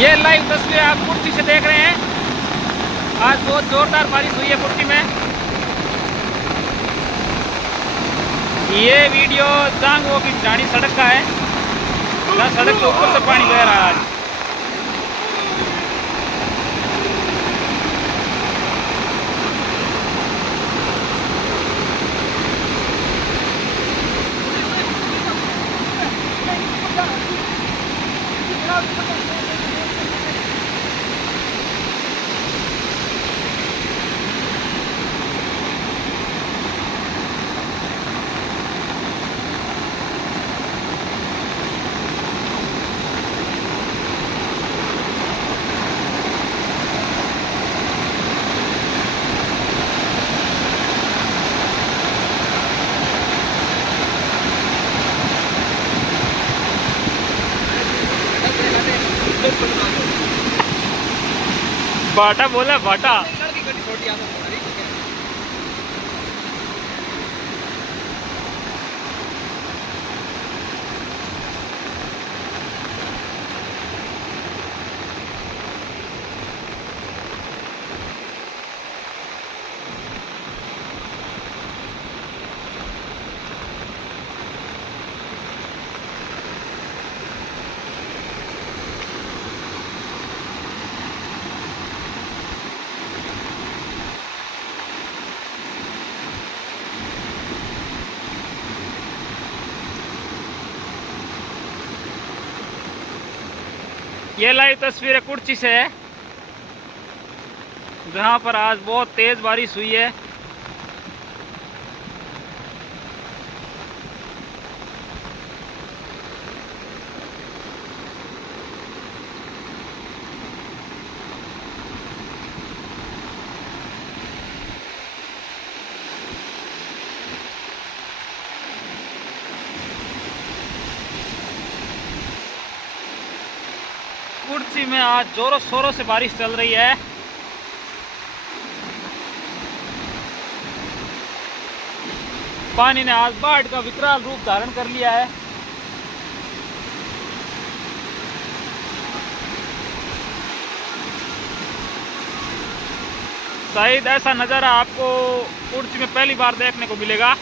ये लाइव तस्वीर आप कुर्सी से देख रहे हैं। आज बहुत जोरदार बारिश हुई है कुर्सी में। ये वीडियो जांगो की जानी सड़क का है। सड़क के ऊपर से पानी बह रहा है आज। बाटा बोला बाटा। ये लाइव तस्वीर कुर्सी से है, जहां पर आज बहुत तेज बारिश हुई है। कुर्सी में आज जोरों शोरों से बारिश चल रही है। पानी ने आज बाढ़ का विकराल रूप धारण कर लिया है। शायद ऐसा नज़ारा आपको कुर्सी में पहली बार देखने को मिलेगा।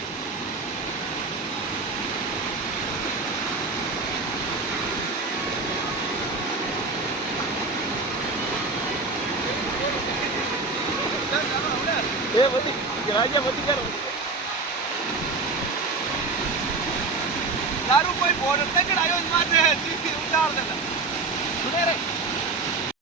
दारू कोई बोल तक आयो मार दे उतार देना।